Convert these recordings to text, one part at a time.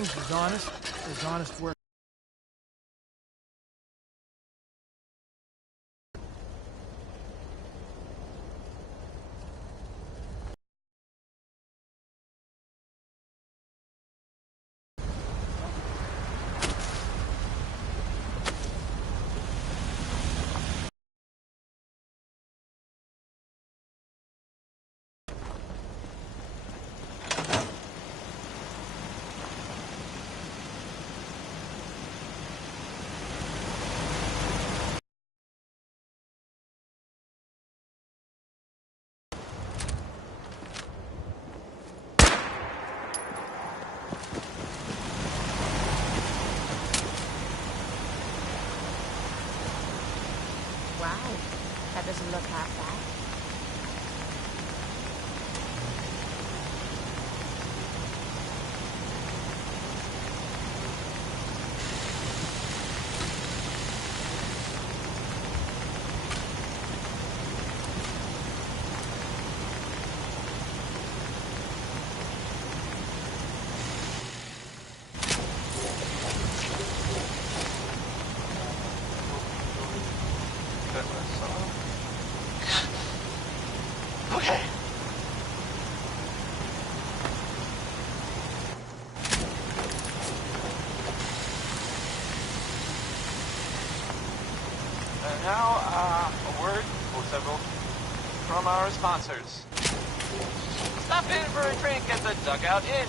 Cummings is honest. There's honest work. Wow, that doesn't look half bad. Okay. Now, a word or several from our sponsors. Stop in for a drink at the Dugout Inn.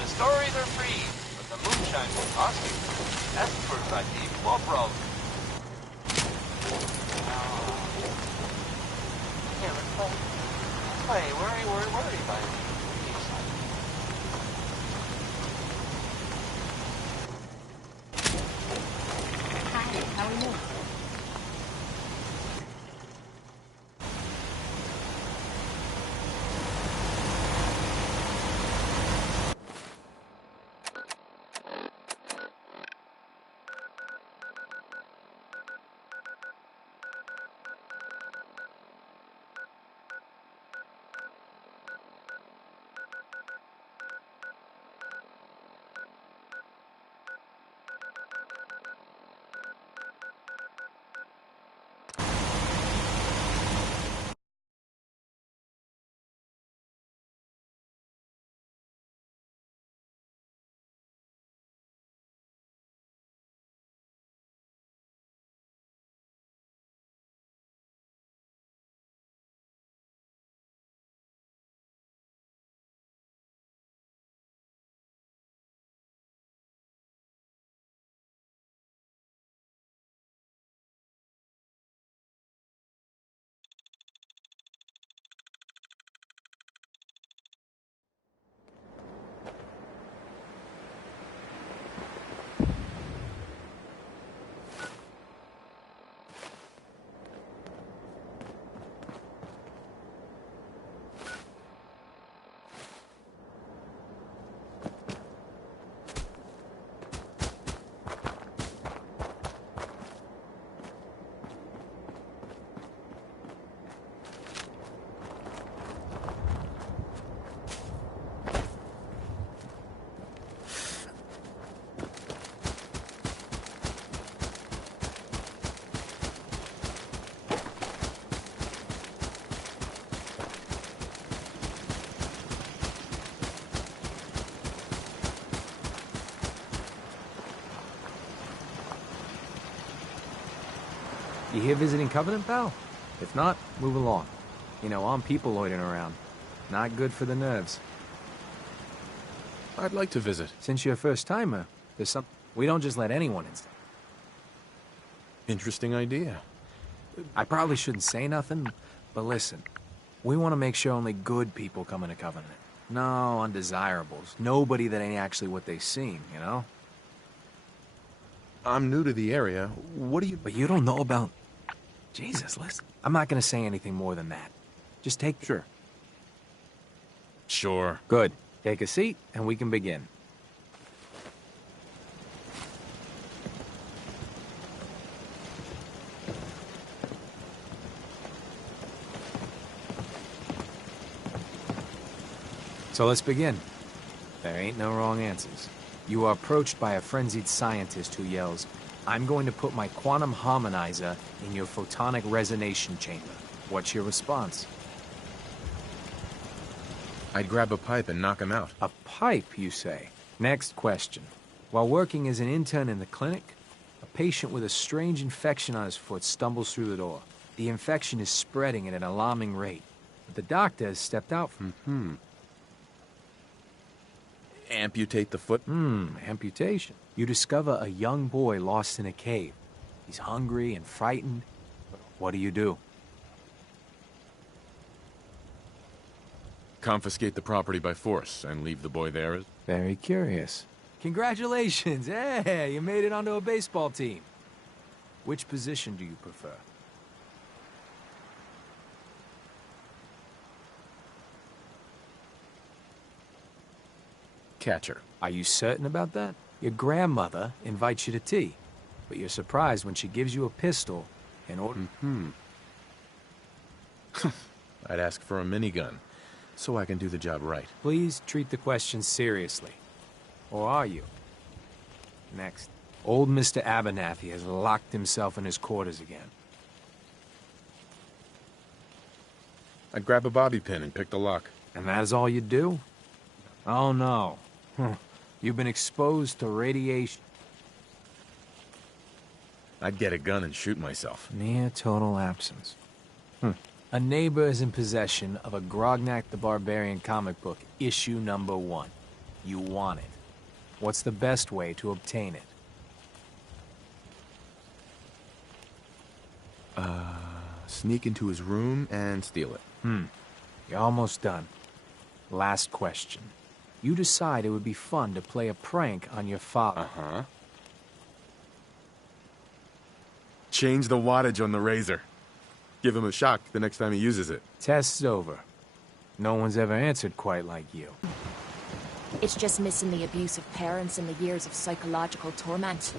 The stories are free, but the moonshine will cost you. As for the Wobrov. Here, let's play. Let's play. Where are you by? Hi, how are you? You here visiting Covenant, pal? If not, move along. You know, armed people loitering around. Not good for the nerves. I'd like to visit. Since you're a first-timer, there's some... We don't just let anyone in. Interesting idea. I probably shouldn't say nothing, but listen. We want to make sure only good people come into Covenant. No undesirables. Nobody that ain't actually what they seem, you know? I'm new to the area. What do you... But you don't know about... Jesus, listen. I'm not gonna say anything more than that. Just take... Sure. Sure. Good. Take a seat, and we can begin. So let's begin. There ain't no wrong answers. You are approached by a frenzied scientist who yells, "I'm going to put my quantum harmonizer in your photonic resonation chamber." What's your response? I'd grab a pipe and knock him out. A pipe, you say? Next question. While working as an intern in the clinic, a patient with a strange infection on his foot stumbles through the door. The infection is spreading at an alarming rate, but the doctor has stepped out from... Amputate the foot? Amputation. You discover a young boy lost in a cave. He's hungry and frightened. What do? Confiscate the property by force and leave the boy there as... Very curious. Congratulations! Hey, you made it onto a baseball team. Which position do you prefer? Catcher. Are you certain about that? Your grandmother invites you to tea, but you're surprised when she gives you a pistol in order... I'd ask for a minigun, so I can do the job right. Please treat the question seriously. Or are you? Next. Old Mr. Abernathy has locked himself in his quarters again. I'd grab a bobby pin and pick the lock. And that is all you do? Oh no. You've been exposed to radiation. I'd get a gun and shoot myself. Near total absence. A neighbor is in possession of a Grognak the Barbarian comic book, issue number 1. You want it. What's the best way to obtain it? Sneak into his room and steal it. You're almost done. Last question. You decide it would be fun to play a prank on your father. Change the wattage on the razor. Give him a shock the next time he uses it. Test's over. No one's ever answered quite like you. It's just missing the abuse of parents and the years of psychological torment.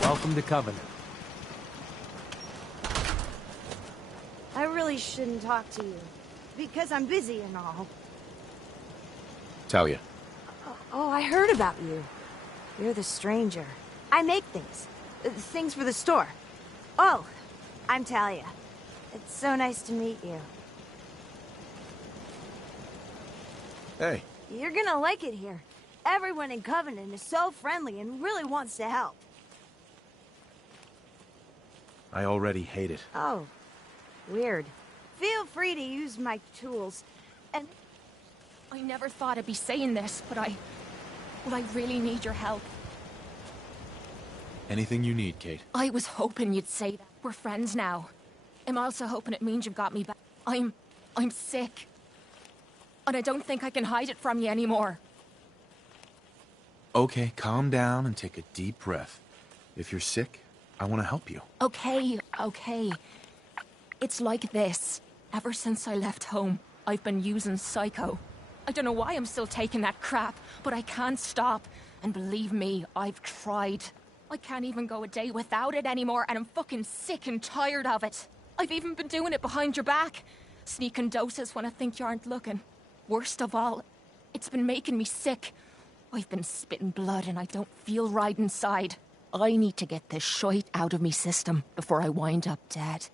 Welcome to Covenant. I really shouldn't talk to you, because I'm busy and all. Talia. Oh, I heard about you. You're the stranger. I make things. Things for the store. Oh, I'm Talia. It's so nice to meet you. Hey. You're gonna like it here. Everyone in Covenant is so friendly and really wants to help. I already hate it. Oh, weird. Feel free to use my tools, and... I never thought I'd be saying this, but I really need your help. Anything you need, Kate. I was hoping you'd say that. We're friends now. I'm also hoping it means you've got me back. I'm sick. And I don't think I can hide it from you anymore. Okay, calm down and take a deep breath. If you're sick, I want to help you. Okay. It's like this. Ever since I left home, I've been using Psycho. I don't know why I'm still taking that crap, but I can't stop. And believe me, I've tried. I can't even go a day without it anymore, and I'm fucking sick and tired of it. I've even been doing it behind your back. Sneaking doses when I think you aren't looking. Worst of all, it's been making me sick. I've been spitting blood and I don't feel right inside. I need to get this shite out of me system before I wind up dead.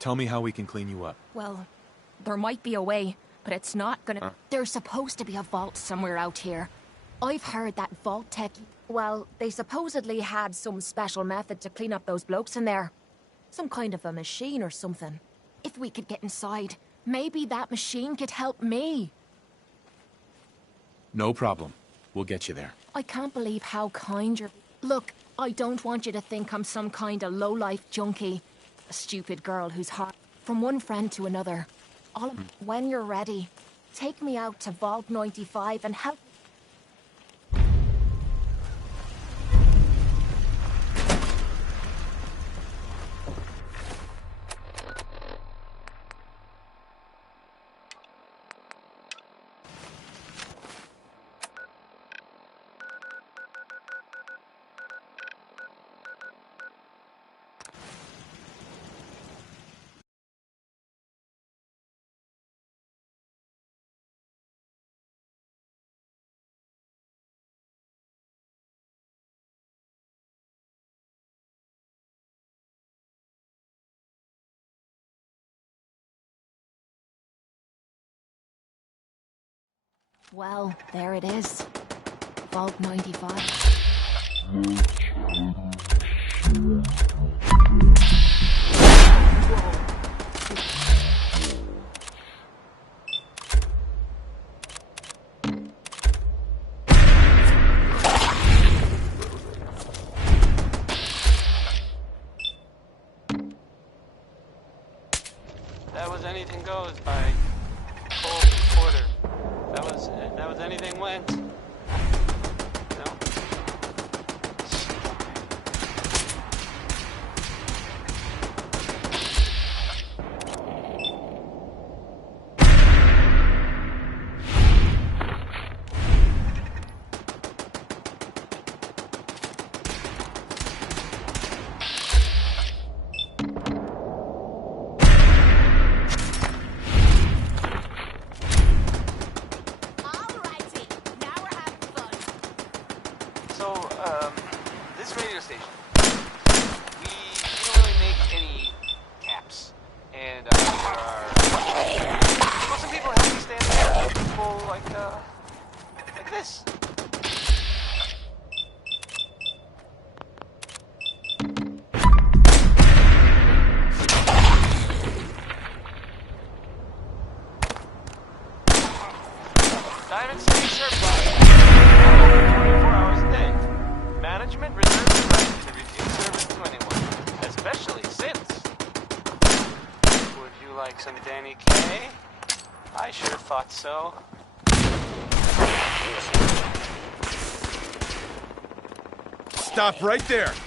Tell me how we can clean you up. Well, there might be a way, but it's not gonna... There's supposed to be a vault somewhere out here. I've heard that vault tech... Well, they supposedly had some special method to clean up those blokes in there. Some kind of a machine or something. If we could get inside, maybe that machine could help me. No problem. We'll get you there. I can't believe how kind you're... Look, I don't want you to think I'm some kind of low-life junkie. A stupid girl who's hot from one friend to another. When you're ready, take me out to Vault 95 and help... Well, there it is. Vault 95. That was anything goes by Cole Porter. That was anything went. No? This radio station, we don't really make any caps. And, there are... Well, some people help me stand there. People like this. Diamond City surplus. 24 hours a day. Management reserves the right to refuse service to anyone, especially since. Would you like some Danny Kaye? I sure thought so. Stop right there! Is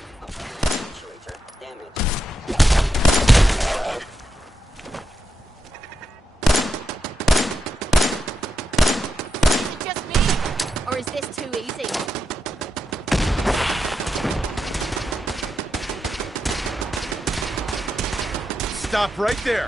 it just me? Or is this too easy? Stop right there!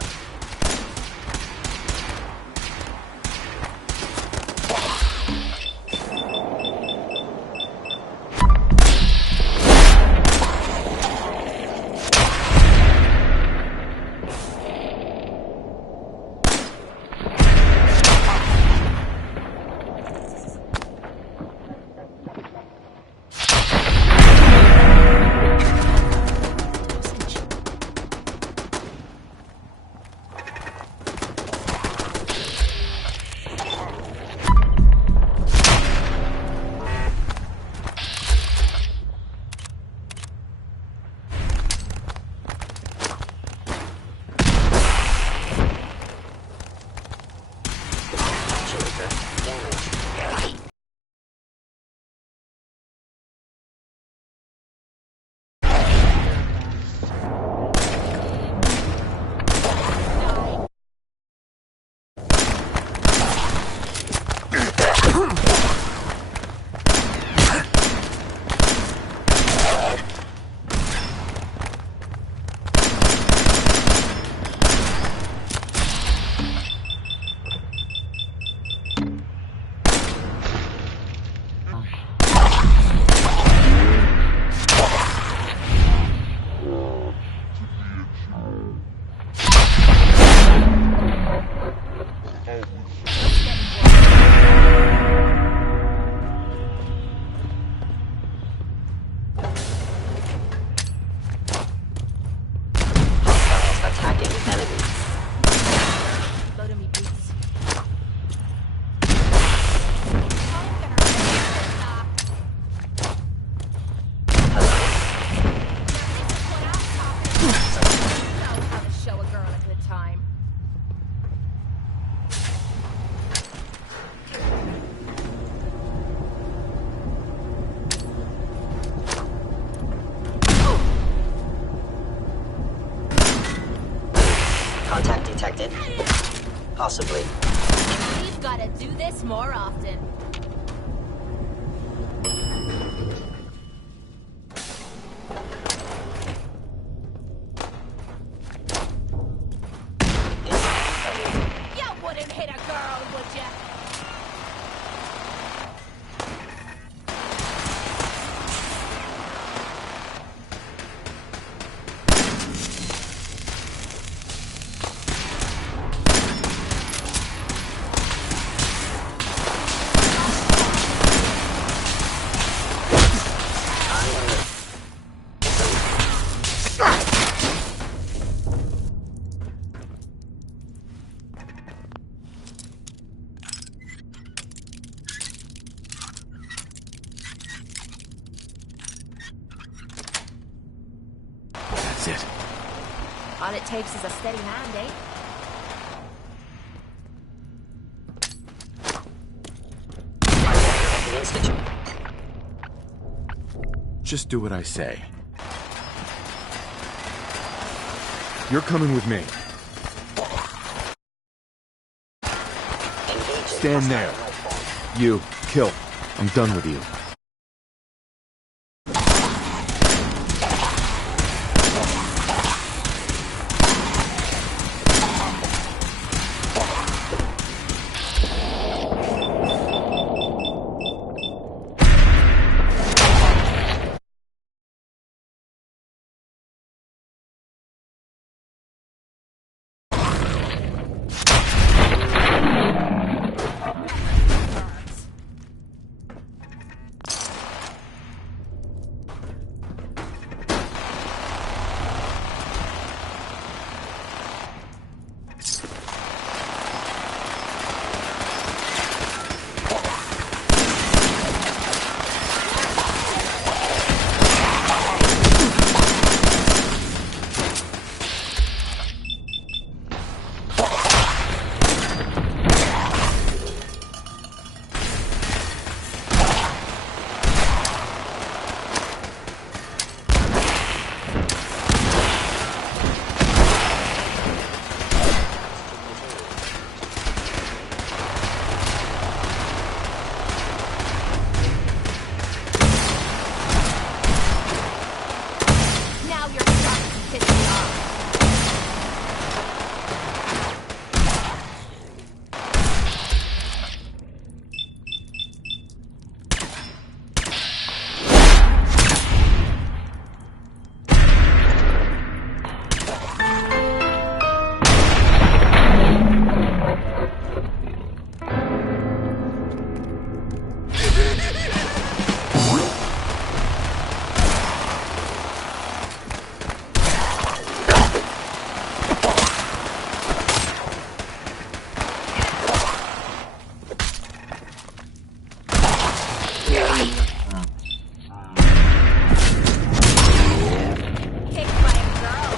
Contact detected? Possibly. We've got to do this more often. You wouldn't hit a girl, would ya? All it takes is a steady hand, eh? The Institute. Just do what I say. You're coming with me. Engaging Stand hostile there. life form. You, kill. I'm done with you. Now you're starting to piss me off. Kicked by a girl.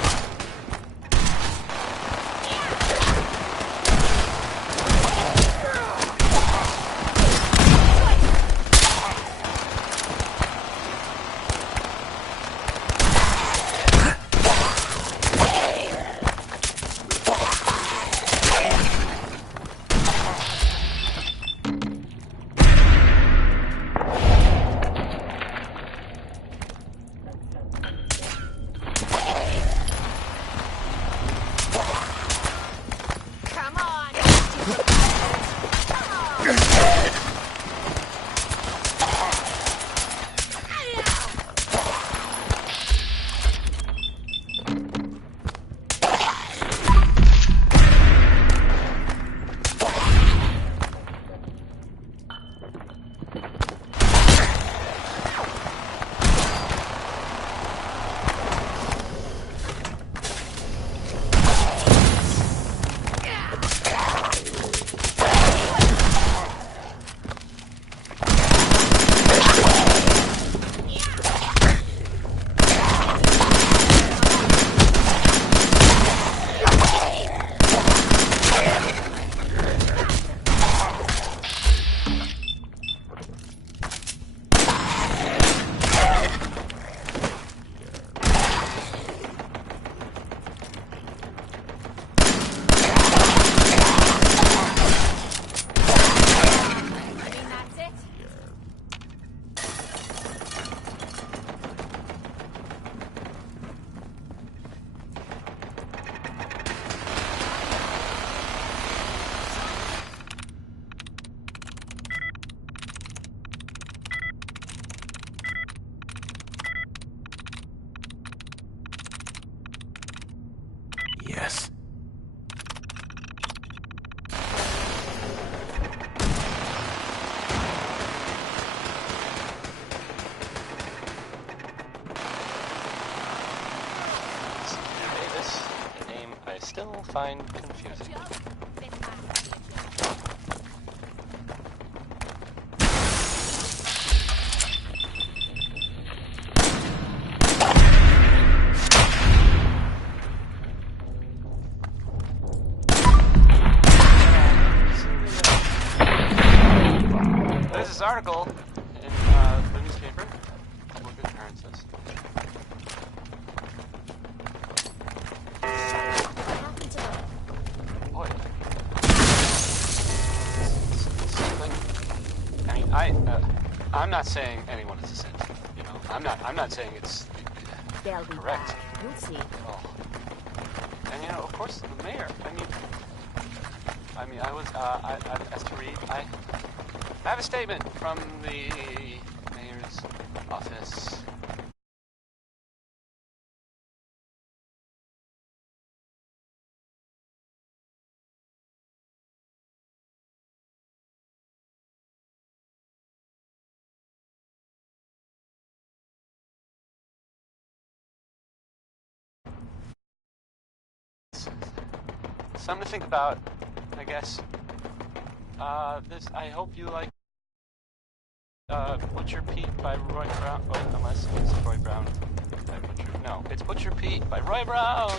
Come on. That's it. Yes. Davis, a name I still find confusing. this article in the newspaper. Public occurrences. Boy. Something. I mean, I'm not saying anyone is a saint. You know, I'm not saying it's They'll be correct. back. You'll see. Oh. And you know, of course, the mayor. I mean, I was, as to read, I have a statement from the mayor's office. Something to think about, I guess. I hope you like Butcher Pete by Roy Brown. Oh, unless it's Roy Brown by Butcher. No, it's Butcher Pete by Roy Brown.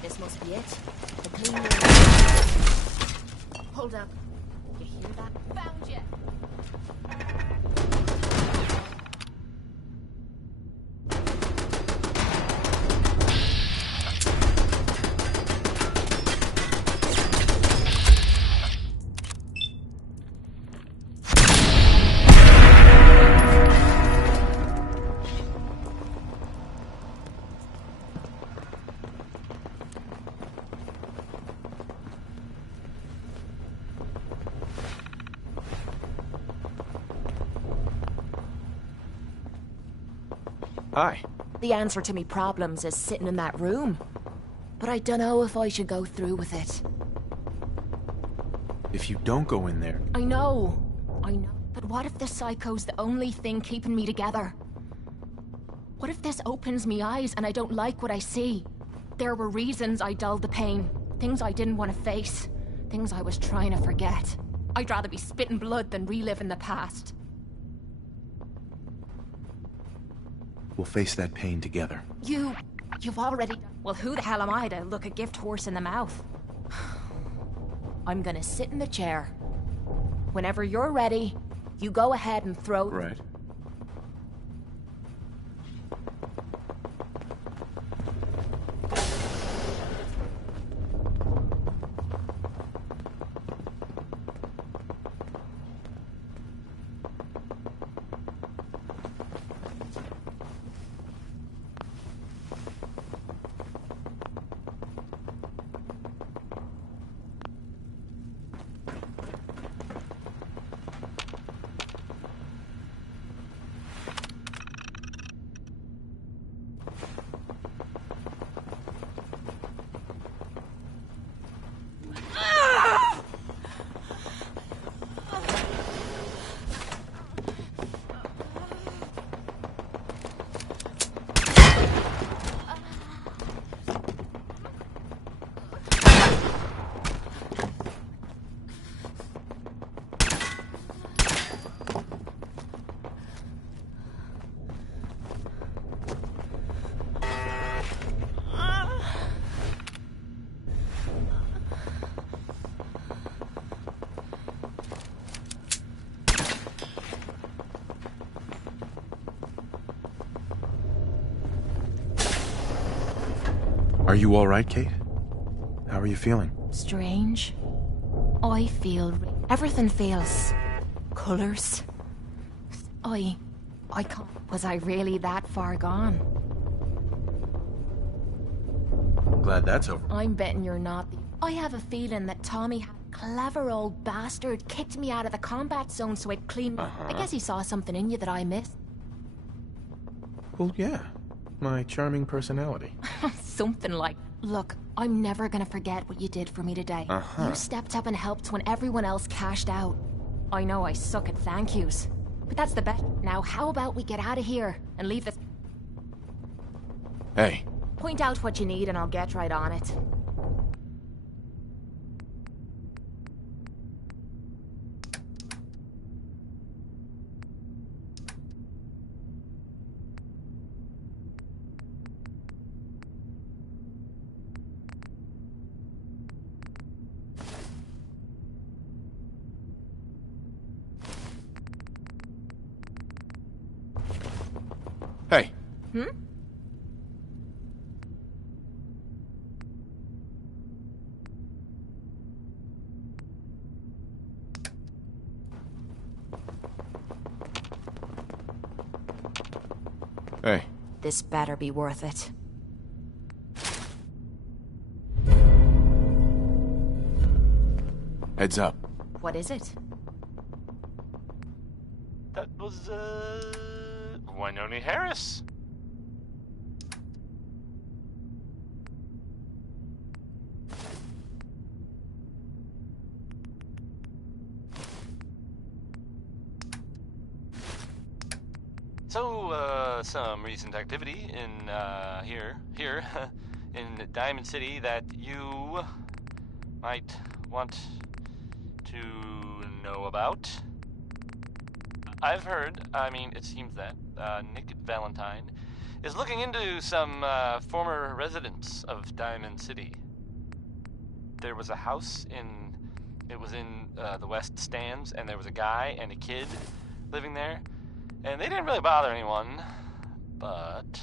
This must be it. The clean room. Hold up. You hear that? Found you! Hi. The answer to me problems is sitting in that room. But I don't know if I should go through with it. If you don't go in there, I know. But what if the psycho's the only thing keeping me together? What if this opens me eyes and I don't like what I see? There were reasons I dulled the pain. Things I didn't want to face. Things I was trying to forget. I'd rather be spitting blood than reliving the past. we'll face that pain together. You've already... Well, who the hell am I to look a gift horse in the mouth? I'm gonna sit in the chair. Whenever you're ready, you go ahead and throw... Right. Are you all right, Kate? How are you feeling? Strange. I feel... Everything feels... colors. I can't... Was I really that far gone? Glad that's over. I'm betting you're not. I have a feeling that Tommy, clever old bastard, kicked me out of the combat zone so I'd clean me. I guess he saw something in you that I missed. Well, yeah. My charming personality. Something like... Look, I'm never gonna forget what you did for me today. You stepped up and helped when everyone else cashed out. I know I suck at thank yous, but that's the bet. Now, how about we get out of here and leave this... Hey. Point out what you need and I'll get right on it. Hey. Hey. This better be worth it. Heads up. What is it? That was, Winona Harris. So, some recent activity in, here, in Diamond City that you might want to know about. I've heard, it seems that, Nick Valentine is looking into some, former residents of Diamond City. There was a house it was in, the West Stands, and there was a guy and a kid living there, and they didn't really bother anyone, but...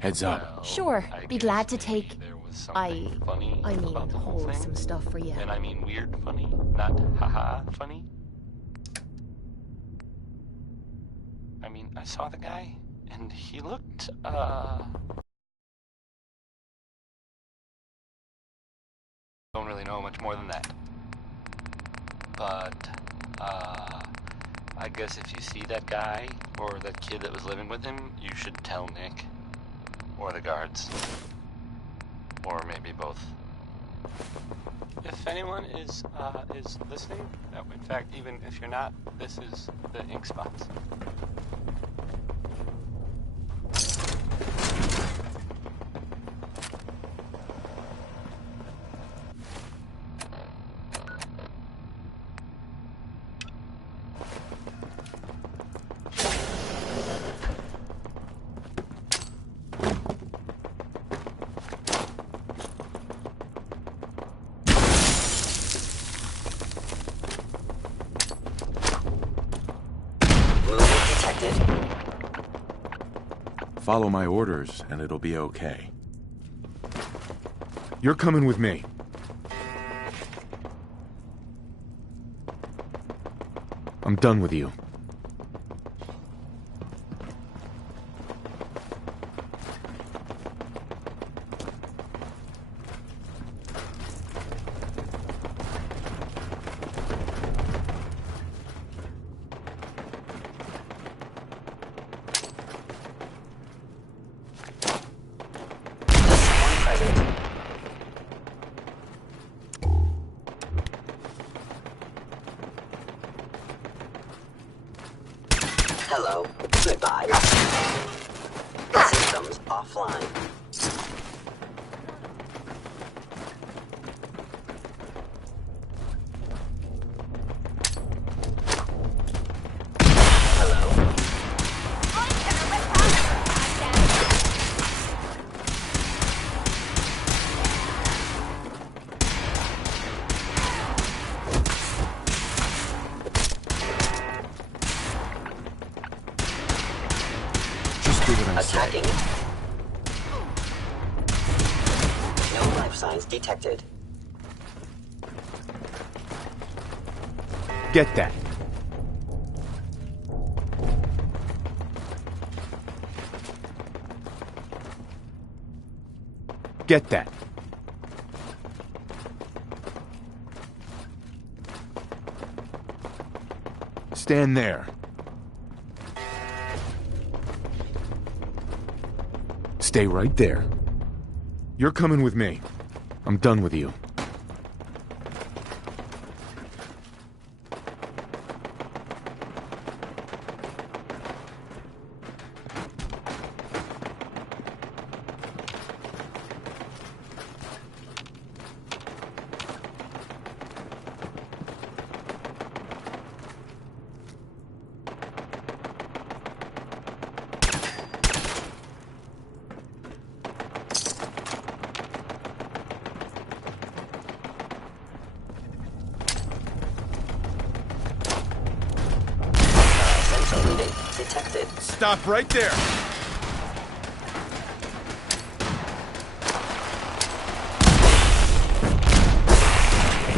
Heads up. Well, Sure, be glad to maybe take... there was something funny about the whole wholesome thing. stuff for you. And I mean weird funny, not haha funny. I saw the guy, and he looked, don't really know much more than that. But, I guess if you see that guy, or that kid that was living with him, you should tell Nick. Or the guards. Or maybe both. If anyone is listening, in fact, even if you're not, this is the Ink Spots. Follow my orders, and it'll be okay. You're coming with me. I'm done with you. Hello. Goodbye. Systems offline. Hello. Attacking. No life signs detected. Get that. Get that. Stand there. Stay right there. You're coming with me. I'm done with you. Detected. Stop right there!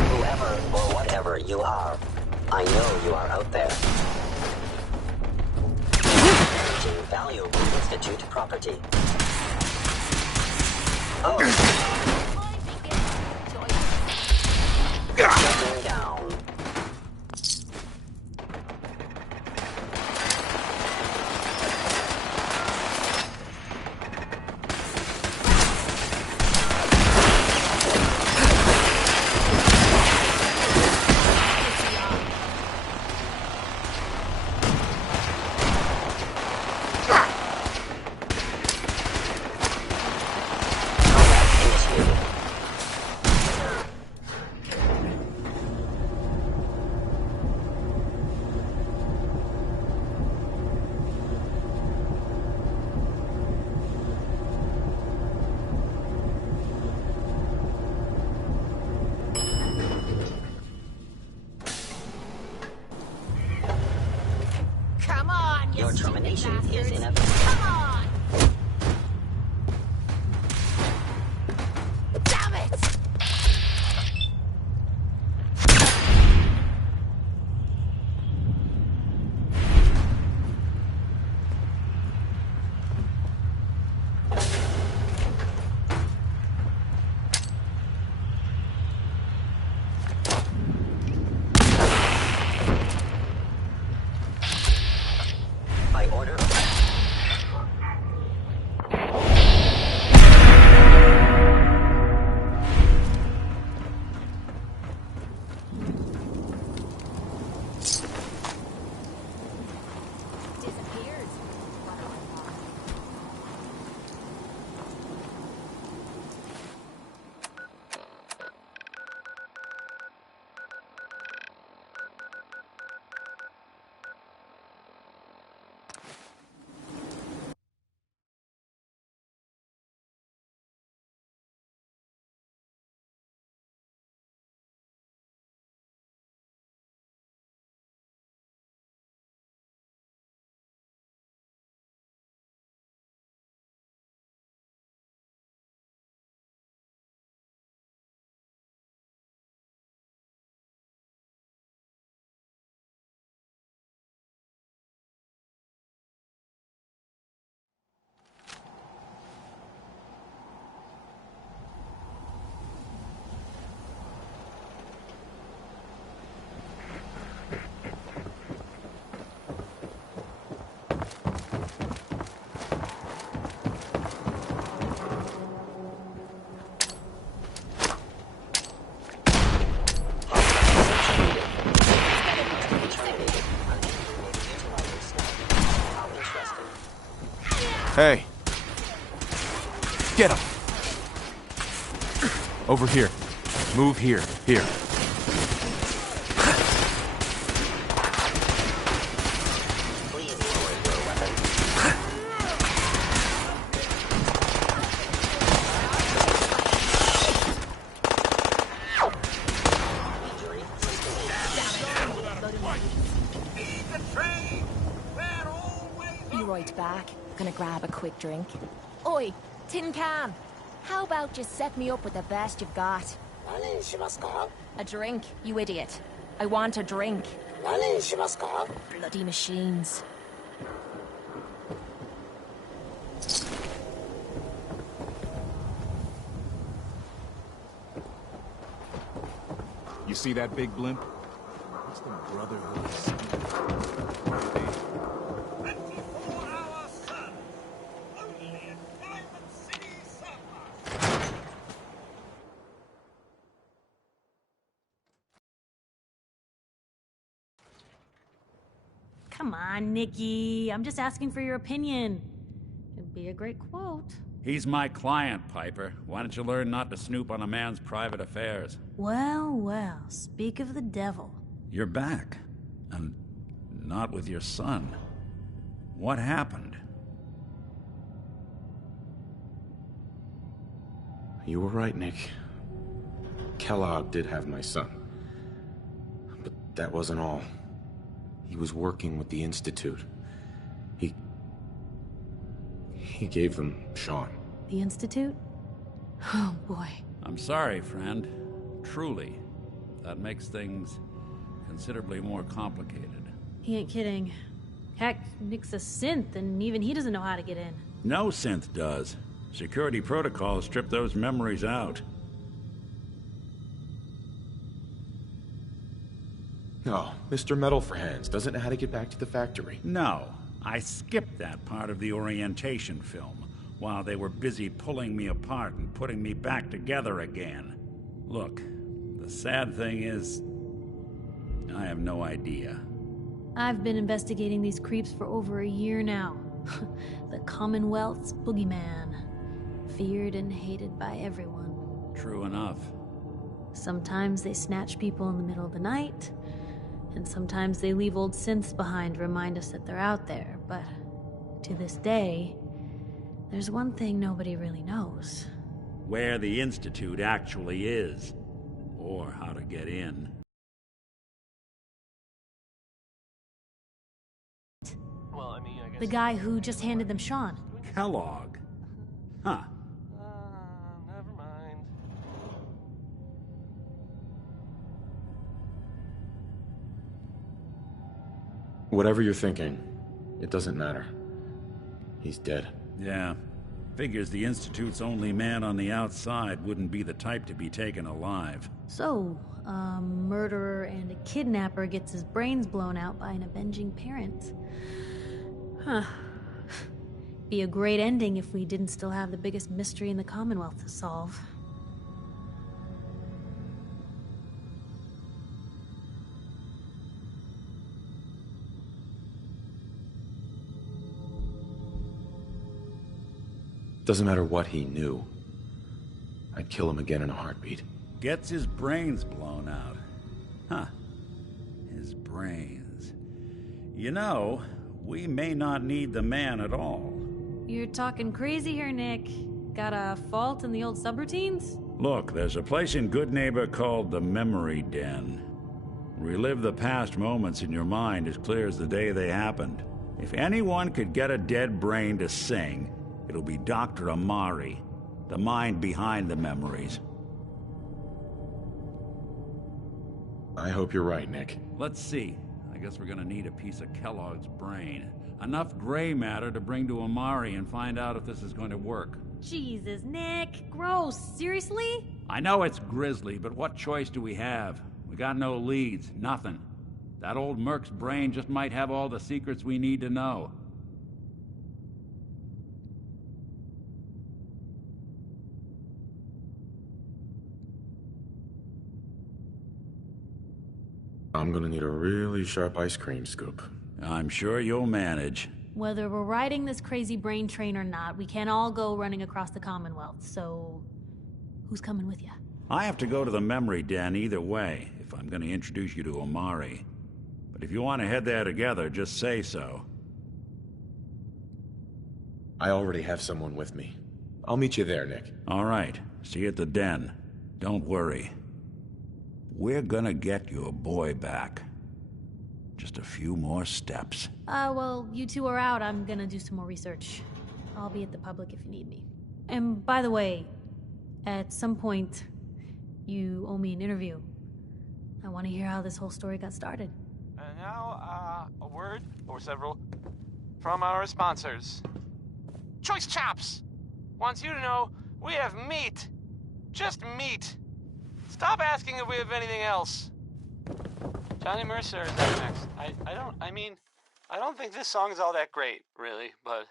Whoever or whatever you are, I know you are out there. Managing valuable Institute property. Oh. Shutting down. Your termination is inevitable. Come on! Damn it! Hey. Get him! Over here. Move here. Here. Please lower your weapon. Injury Be right back. Gonna grab a quick drink. Oi, tin can! How about you set me up with the best you've got? 何にしますか? A drink, you idiot. I want a drink. 何にしますか? Bloody machines. You see that big blimp? It's the Brotherhood of Steel. 24-hour sun. Only in Diamond City Sunlight. Come on, Nikki. I'm just asking for your opinion. It'd be a great quote. He's my client, Piper. Why don't you learn not to snoop on a man's private affairs? Well, well, speak of the devil. You're back. And not with your son. What happened? You were right, Nick. Kellogg did have my son. But that wasn't all. He was working with the Institute. He gave them Sean. The Institute? Oh, boy. I'm sorry, friend. Truly. That makes things considerably more complicated. He ain't kidding. Heck, Nick's a synth, and even he doesn't know how to get in. No synth does. Security protocols strip those memories out. No, Mr. Metal for Hands doesn't know how to get back to the factory. No. I skipped that part of the orientation film while they were busy pulling me apart and putting me back together again. Look, the sad thing is, I have no idea. I've been investigating these creeps for over a year now. The Commonwealth's boogeyman. Feared and hated by everyone. True enough. Sometimes they snatch people in the middle of the night, and sometimes they leave old synths behind to remind us that they're out there, but to this day, there's one thing nobody really knows. Where the Institute actually is, or how to get in. Well, I mean, I guess... The guy who just handed them Sean. Kellogg? Huh. Never mind. Whatever you're thinking, it doesn't matter. He's dead. Yeah. Figures the Institute's only man on the outside wouldn't be the type to be taken alive. So, a murderer and a kidnapper gets his brains blown out by an avenging parent. Huh. Be a great ending if we didn't still have the biggest mystery in the Commonwealth to solve. Doesn't matter what he knew. I'd kill him again in a heartbeat. Gets his brains blown out. Huh. His brains. You know, we may not need the man at all. You're talking crazy here, Nick. Got a fault in the old subroutines? Look, there's a place in Goodneighbor called the Memory Den. Relive the past moments in your mind as clear as the day they happened. If anyone could get a dead brain to sing, it'll be Dr. Amari, the mind behind the memories. I hope you're right, Nick. Let's see. I guess we're gonna need a piece of Kellogg's brain. Enough gray matter to bring to Amari and find out if this is going to work. Jesus, Nick. Gross. Seriously? I know it's grisly, but what choice do we have? We got no leads, nothing. That old Merc's brain just might have all the secrets we need to know. I'm gonna need a really sharp ice cream scoop. I'm sure you'll manage. Whether we're riding this crazy brain train or not, we can't all go running across the Commonwealth, so who's coming with you? I have to go to the memory den either way, if I'm going to introduce you to Omari. But if you want to head there together, just say so. I already have someone with me. I'll meet you there, Nick. All right. See you at the den. Don't worry. We're gonna get your boy back. Just a few more steps. Well, you two are out. I'm gonna do some more research. I'll be at the public if you need me. And by the way, at some point, you owe me an interview. I want to hear how this whole story got started. And now, a word, or several, from our sponsors. Choice Chops wants you to know we have meat. Just meat. Stop asking if we have anything else. Johnny Mercer is up next. I don't think this song is all that great, really, but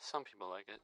some people like it.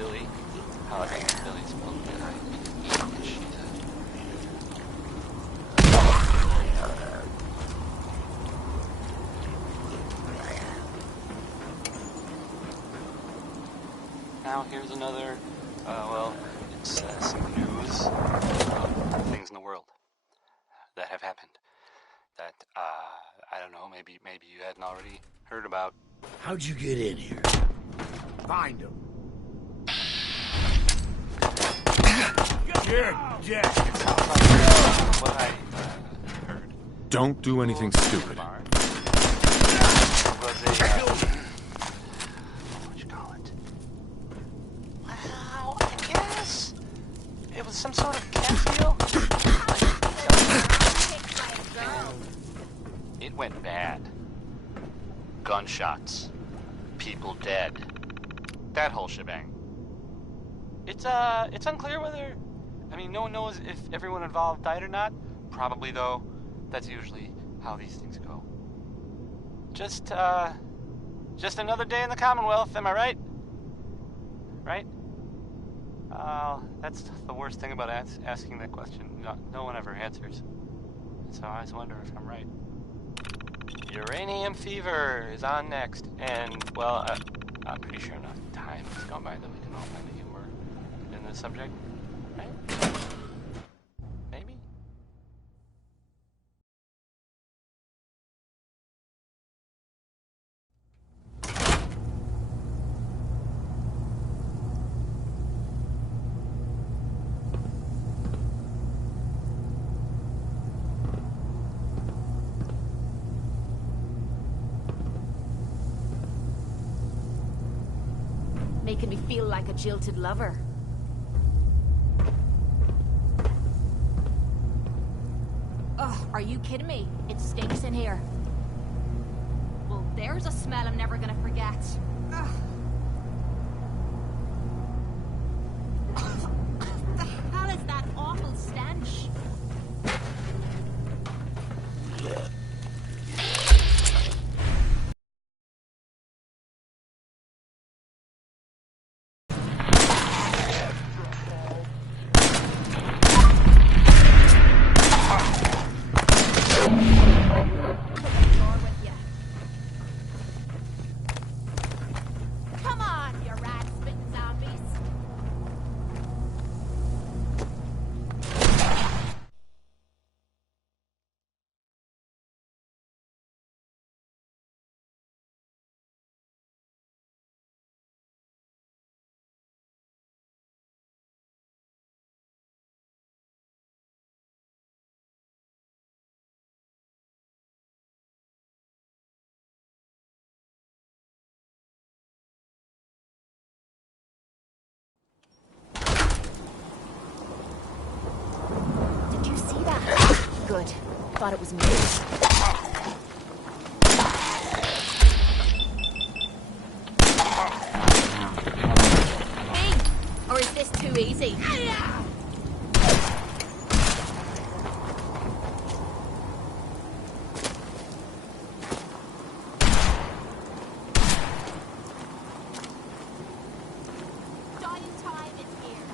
Billy. I think Billy's supposed to be behind. She's Now here's another, well, it's some news of things in the world that have happened that, I don't know, maybe you hadn't already heard about. How'd you get in here? Find him. You're dead. What I heard Don't do anything stupid. was a, what would you call it? Well, I guess it was some sort of cat deal. It went bad. Gunshots. People dead. That whole shebang. It's unclear whether... I mean, no one knows if everyone involved died or not. Probably, though. That's usually how these things go. Just another day in the Commonwealth, am I right? Right? That's the worst thing about asking that question. No one ever answers. So I always wonder if I'm right. Uranium fever is on next, and, well, I'm pretty sure enough time has gone by that we can all find the humor in this subject, right? Maybe? Making me feel like a jilted lover. Ugh, are you kidding me? It stinks in here. Well, there's a smell I'm never gonna forget. Ugh. What the hell is that awful stench? Come on, you rat-spitting zombies. Did you see that? Good. Thought it was me. Hey! Or is this too easy? Dying time is here.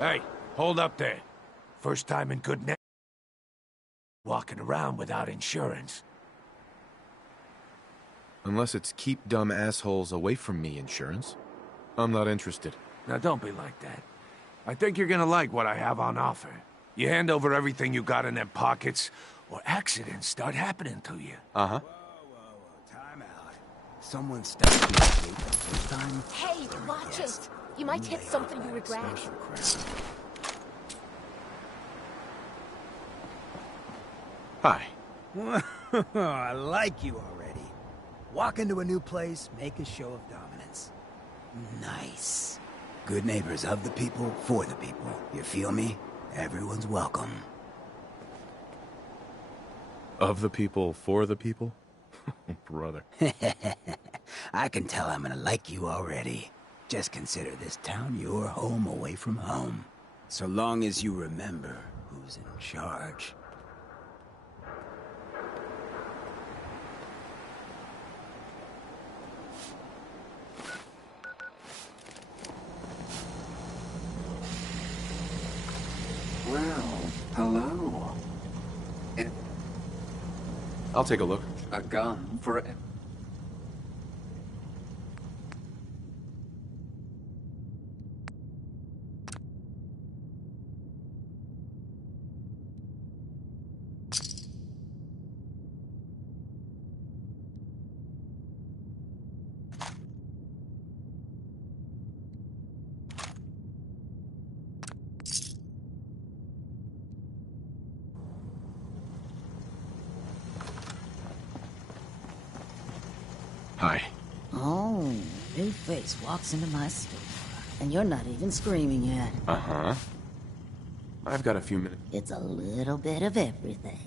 Hey, hold up there. First time in good net. Walking around without insurance. Unless it's keep dumb assholes away from me insurance. I'm not interested. Now don't be like that. I think you're gonna like what I have on offer. You hand over everything you got in them pockets, or accidents start happening to you. Uh-huh. Whoa, time out. Someone stopped you at the gate the first time? Hey, watch it! You might hit something you regret. Hi. I like you already. Walk into a new place, make a show of dominance. Nice. Good neighbors of the people, for the people. You feel me? Everyone's welcome. Of the people, for the people? Brother. I can tell I'm gonna like you already. Just consider this town your home away from home. So long as you remember who's in charge. Well, hello. I'll take a look. A gun for a... Hi. Oh, new face walks into my store. And you're not even screaming yet. Uh-huh. I've got a few minutes. It's a little bit of everything.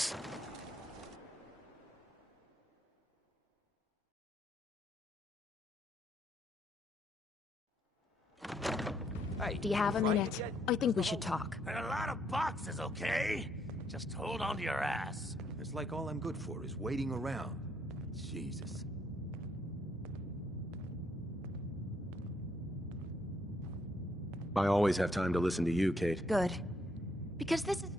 us. Do you have a minute? I think we should talk. And a lot of boxes, okay? Just hold on to your ass. It's like all I'm good for is waiting around. Jesus. I always have time to listen to you, Kate. Good. Because this is...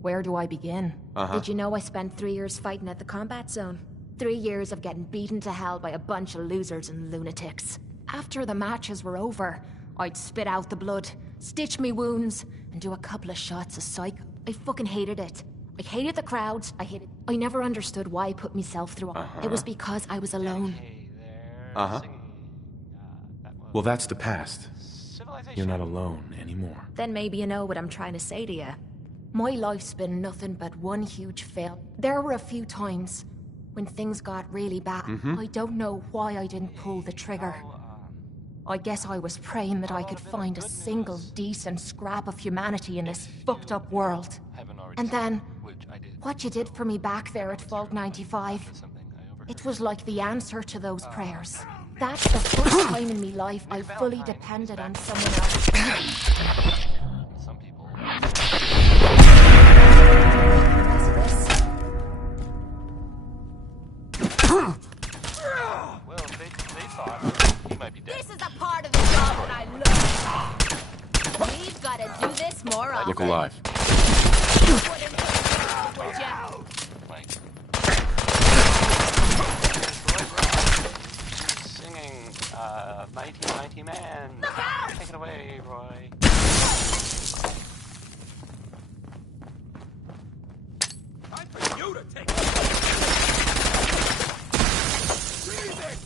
Where do I begin? Did you know I spent 3 years fighting at the combat zone? 3 years of getting beaten to hell by a bunch of losers and lunatics. After the matches were over, I'd spit out the blood, stitch me wounds, and do a couple of shots of psycho. I fucking hated it. I hated the crowds, I never understood why I put myself through it. It was because I was alone. Well, that's the past. You're not alone anymore. Then maybe you know what I'm trying to say to you. My life's been nothing but one huge fail. There were a few times when things got really bad. I don't know why I didn't pull the trigger. I guess I was praying that I could find a single decent scrap of humanity in this fucked up world. And then, what you did for me back there at Vault 95, it was like the answer to those prayers. That's the first time in me life I fully depended on someone else. Some people. Well, they thought he might be dead. This is a part of the job that I love. We've got to do this more often. Look alive. Singing, Mighty Mighty Man. Take it away, Roy. Time for you to take it. Breathe it.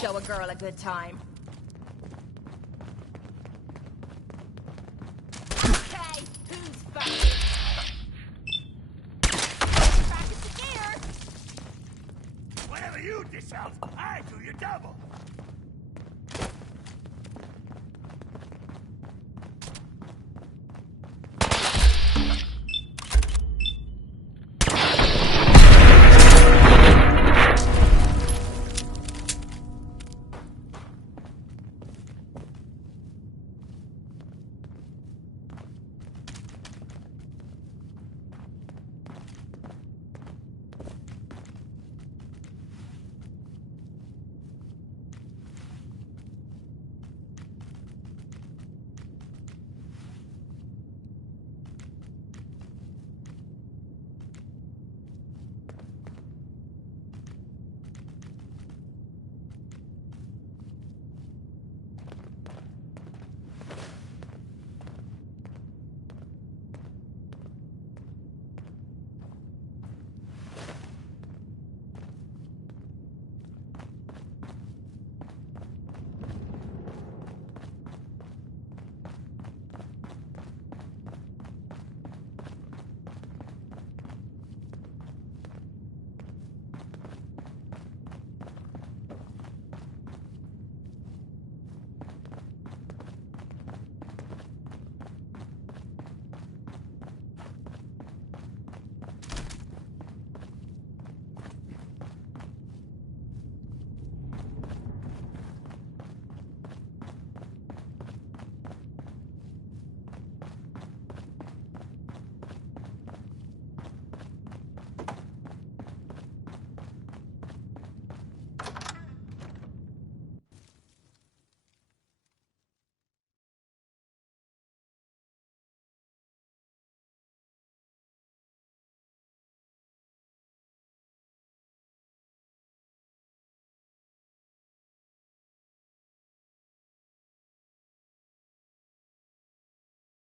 Show a girl a good time. Okay, who's first? Whatever you dish out, I do your double.